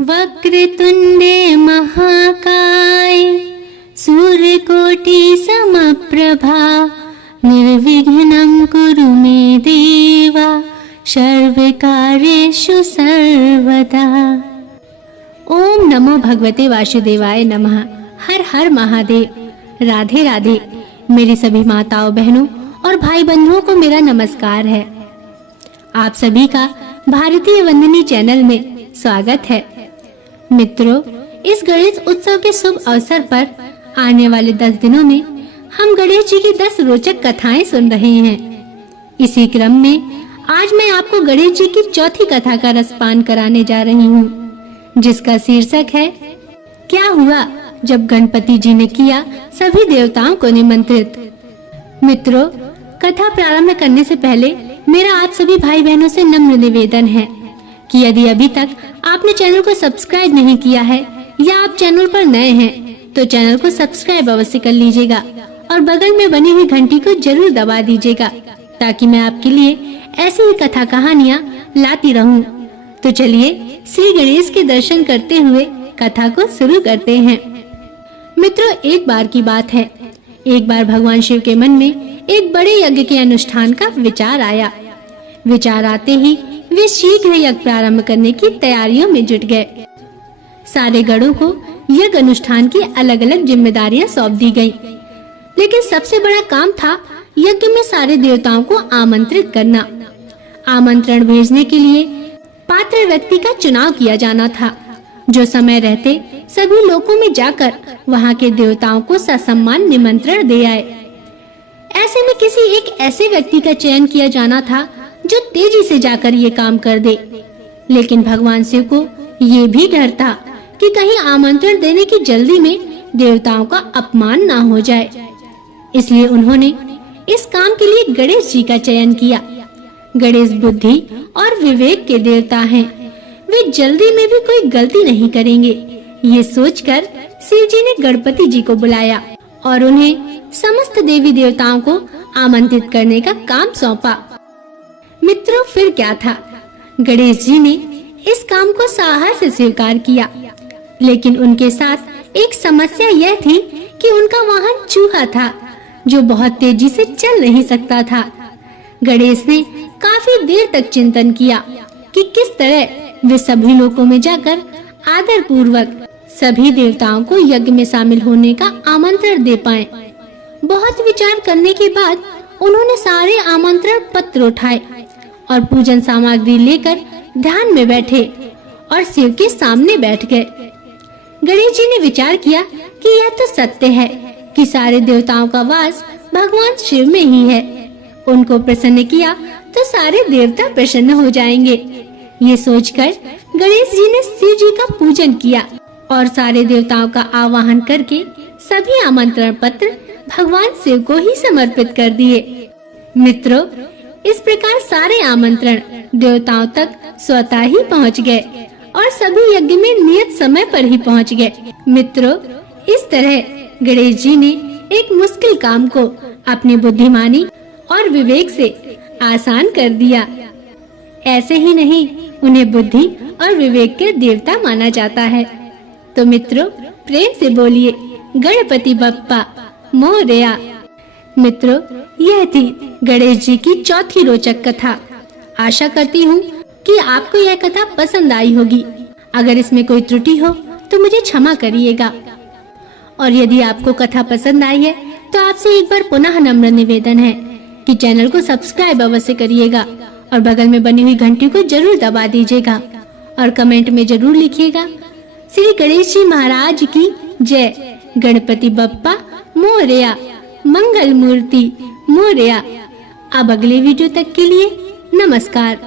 वक्रतुंडे महाकाय सूर्यकोटि समप्रभा निर्विघ्नं कुरु मे देव सर्वकार्येषु सर्वदा। ओम नमो भगवते वासुदेवाय नमः। हर हर महादेव। राधे राधे। मेरी सभी माताओं बहनों और भाई बंधुओं को मेरा नमस्कार है। आप सभी का भारतीय वंदनी चैनल में स्वागत है। मित्रों, इस गणेश उत्सव के शुभ अवसर पर आने वाले 10 दिनों में हम गणेश जी की 10 रोचक कथाएं सुन रहे हैं। इसी क्रम में आज मैं आपको गणेश जी की चौथी कथा का रसपान कराने जा रही हूँ, जिसका शीर्षक है क्या हुआ जब गणपति जी ने किया सभी देवताओं को निमंत्रित। मित्रों, कथा प्रारंभ करने से पहले मेरा आप सभी भाई बहनों से नम्र निवेदन है कि यदि अभी तक आपने चैनल को सब्सक्राइब नहीं किया है या आप चैनल पर नए हैं तो चैनल को सब्सक्राइब अवश्य कर लीजिएगा और बगल में बनी हुई घंटी को जरूर दबा दीजिएगा ताकि मैं आपके लिए ऐसी ही कथा कहानियाँ लाती रहूं। तो चलिए श्री गणेश के दर्शन करते हुए कथा को शुरू करते हैं। मित्रों, एक बार की बात है, एक बार भगवान शिव के मन में एक बड़े यज्ञ के अनुष्ठान का विचार आया। विचार आते ही वे शीघ्र यज्ञ प्रारंभ करने की तैयारियों में जुट गए। सारे गणों को यज्ञ अनुष्ठान की अलग अलग जिम्मेदारियां सौंप दी गयी, लेकिन सबसे बड़ा काम था यज्ञ में सारे देवताओं को आमंत्रित करना। आमंत्रण भेजने के लिए पात्र व्यक्ति का चुनाव किया जाना था, जो समय रहते सभी लोकों में जाकर वहां के देवताओं को ससम्मान निमंत्रण दे आए। ऐसे में किसी एक ऐसे व्यक्ति का चयन किया जाना था जो तेजी से जाकर ये काम कर दे। लेकिन भगवान शिव को ये भी डर था कि कहीं आमंत्रण देने की जल्दी में देवताओं का अपमान ना हो जाए, इसलिए उन्होंने इस काम के लिए गणेश जी का चयन किया। गणेश बुद्धि और विवेक के देवता हैं, वे जल्दी में भी कोई गलती नहीं करेंगे। ये सोचकर शिव जी ने गणपति जी को बुलाया और उन्हें समस्त देवी देवताओं को आमंत्रित करने का काम सौंपा। मित्रों, फिर क्या था, गणेश जी ने इस काम को साहस से स्वीकार किया, लेकिन उनके साथ एक समस्या यह थी कि उनका वाहन चूहा था जो बहुत तेजी से चल नहीं सकता था। गणेश ने काफी देर तक चिंतन किया कि किस तरह वे सभी लोकों में जाकर आदर पूर्वक सभी देवताओं को यज्ञ में शामिल होने का आमंत्रण दे पाएं। बहुत विचार करने के बाद उन्होंने सारे आमंत्रण पत्र उठाए और पूजन सामग्री लेकर ध्यान में बैठे और शिव के सामने बैठ गए। गणेश जी ने विचार किया कि यह तो सत्य है कि सारे देवताओं का वास भगवान शिव में ही है। उनको प्रसन्न किया तो सारे देवता प्रसन्न हो जाएंगे। ये सोचकर गणेश जी ने शिव जी का पूजन किया और सारे देवताओं का आवाहन करके सभी आमंत्रण पत्र भगवान शिव को ही समर्पित कर दिए। मित्रों, इस प्रकार सारे आमंत्रण देवताओं तक स्वतः ही पहुंच गए और सभी यज्ञ में नियत समय पर ही पहुंच गए। मित्रों, इस तरह गणेश जी ने एक मुश्किल काम को अपनी बुद्धिमानी और विवेक से आसान कर दिया। ऐसे ही नहीं, उन्हें बुद्धि और विवेक के देवता माना जाता है। तो मित्रों, प्रेम से बोलिए गणपति बप्पा मोरया। मित्रों, यह थी गणेश जी की चौथी रोचक कथा। आशा करती हूँ कि आपको यह कथा पसंद आई होगी। अगर इसमें कोई त्रुटि हो तो मुझे क्षमा करिएगा। और यदि आपको कथा पसंद आई है तो आपसे एक बार पुनः नम्र निवेदन है कि चैनल को सब्सक्राइब अवश्य करिएगा और बगल में बनी हुई घंटी को जरूर दबा दीजिएगा और कमेंट में जरूर लिखिएगा श्री गणेश जी महाराज की जय। गणपति बप्पा मोरया, मंगल मूर्ति मोरया। अब अगले वीडियो तक के लिए नमस्कार।